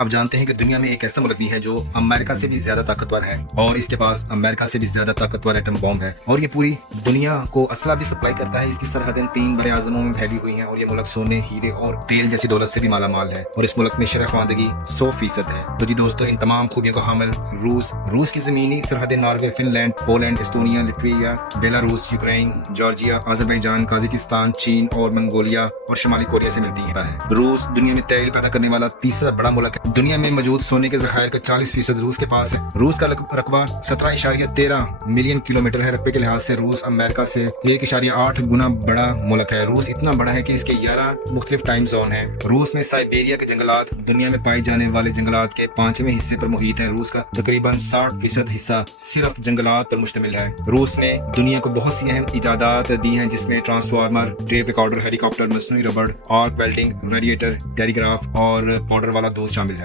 اب جانتے ہیں کہ دنیا میں ایک ایسا ملک بھی ہے جو امریکہ سے بھی زیادہ طاقتور ہے اور اس کے پاس امریکہ سے بھی زیادہ طاقتور ایٹم بم ہے اور یہ پوری دنیا کو اسلحہ بھی سپلائی کرتا ہے۔ اس کی سرحدیں 3 بڑے اعظموں میں پھیلی ہوئی ہیں اور یہ ملک سونے، ہیرے اور تیل جیسی دولت سے بھی مالا مال ہے اور اس ملک میں شرح خواندگی 100% ہے۔ تو جی دوستو، ان تمام خوبیوں کا حامل روس کی زمینی سرحدیں Norway, fun land, Poland, Estonia, Latvia, Belarus, Ukraine, Georgia, Azerbaijan, Kazakhstan, چین اور منگولیا اور شمالی کوریا سے ملتی ہے۔ روس دنیا میں تیل پیدا کرنے والا تیسرا بڑا ملک ہے۔ دنیا میں موجود سونے کے ذخائر کا 40% روس کے پاس ہے۔ روس کا رقبہ 17.13 ملین کلومیٹر ہے۔ رقبے کے لحاظ سے روس امریکہ سے 1.8 گنا بڑا ملک ہے۔ روس اتنا بڑا ہے کہ اس کے 11 مختلف ٹائم زون ہیں۔ روس میں سائبیریا کے جنگلات دنیا میں پائے جانے والے جنگلات کے 5ویں حصے پر محیط ہیں۔ روس کا تقریباً 60% حصہ صرف جنگلات پر مشتمل ہے۔ روس نے دنیا کو بہت سی اہم ایجادات دی ہیں، جس میں ٹرانسفارمر، ٹیپ ریکارڈر، ہیلی کاپٹر، مصنوعی ربڑ، آرک ویلڈنگ، ریڈیٹر، ٹیلی گراف اور پاؤڈر والا دودھ شامل ہے۔